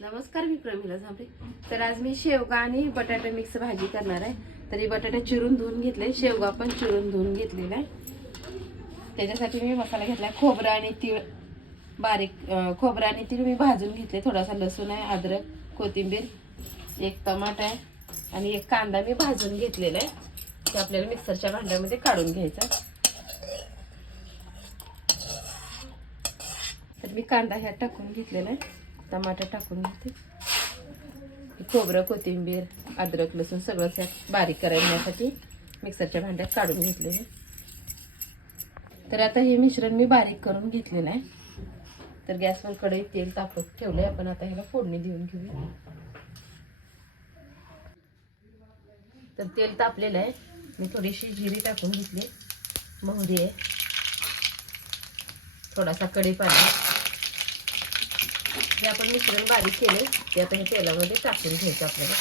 नमस्कार मी प्रमिला झांबरे. तर आज मी शेवगा आणि बटाटा मिक्स भाजी करणार आहे. तरी बटाटा चिरून धुवून घेतले शेवगा पण चिरून धुवून घेतलेला आहे. त्याच्यासाठी मी मसाला घेतला खोबरं आणि तीळ. बारीक खोबरं आणि तीळ मी भाजून घेतले थोडासा लसूण आहे अद्रक कोथिंबीर एक टमाट आहे आणि एक कांदा मी भाजून घेतलेला आहे. ते आपल्याला मिक्सरच्या भांड्यामध्ये काढून घ्यायचा तर मी कांदा ह्यात टाकून घेतलेला आहे. टमाटर टाकून घेते. खोबरं कोथिंबीर अद्रक लसूण सगळं त्यात बारीक करण्यासाठी मिक्सरच्या भांड्यात काढून घेतलेले तर आता हे मिश्रण मी बारीक करून घेतलेलं आहे. तर गॅसवर कढई तेल तापत ठेवलं आहे आपण आता ह्याला फोडणी देऊन घेऊया. तर तेल तापलेलं आहे. मी थोडीशी जिरी टाकून घेतली मोहरी आहे. थोडासा कढीपाणी जे आपण मिश्रण बारीक केले ते आता हे तेलामध्ये टाकून घ्यायचं आपल्याला.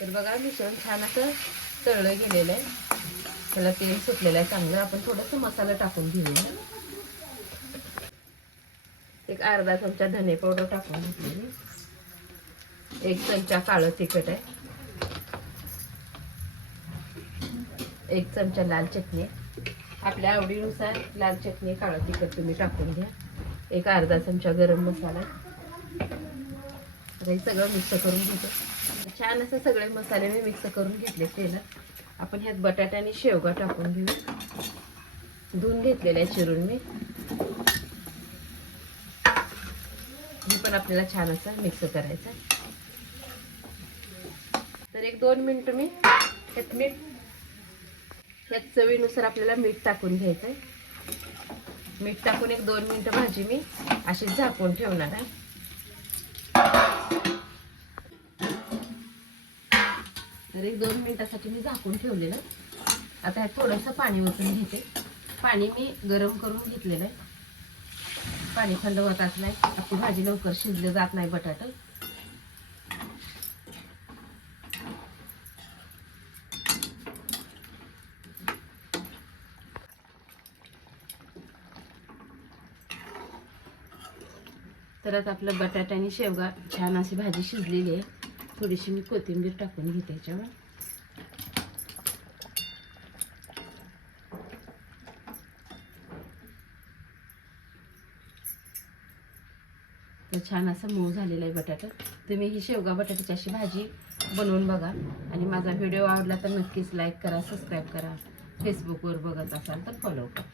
तर बघा मिश्रण छान असं तळलं गेलेलं आहे. त्याला तेल सुटलेलं आहे चांगलं. आपण थोडंसं मसाला टाकून घेऊया. एक अर्धा चमचा धने पावडर टाकून घेतलेली. एक चमचा काळं तिखट आहे. एक चमचा लाल चटणी. आपल्या आवडीनुसार लाल चटणी काळं तिखट तुम्ही टाकून घ्या. एक अर्धा चमचा गरम मसाला. हे सगळं मिक्स करून घेतो. छान असं सगळे मसाले मी मिक्स करून घेतले तेलात. आपण ह्यात बटाटा आणि शेवगा टाकून घेऊ. धुवून घेतलेलं आहे चिरून मी. हे पण आपल्याला छान असं मिक्स करायचं. तर एक दोन मिनटं मी ह्यात मीठ ह्यात चवीनुसार आपल्याला मीठ टाकून घ्यायचं आहे मीठ टाकून एक दोन मिनटं भाजी मी अशी झाकून ठेवणार आहे. तर एक दोन मिनिटासाठी मी झाकून ठेवलेलं आता ह्यात थोडंसं पाणी ओतून घेते. पाणी मी गरम करून घेतलेलं आहे. पाणी थंड होतात नाही आपली भाजी लवकर शिजली जात नाही बटाटा. तर आता आपलं बटाटा आणि शेवगा छान अशी भाजी शिजलेली आहे. थोडीशी मी कोथिंबीर टाकून घेते याच्यावर. तर छान असं मऊ झालेलं आहे बटाटा. तुम्ही ही शेवगा बटाट्याची अशी भाजी बनवून बघा. आणि माझा व्हिडिओ आवडला तर नक्कीच लाईक करा सबस्क्राईब करा. फेसबुकवर बघत असाल तर फॉलो करा.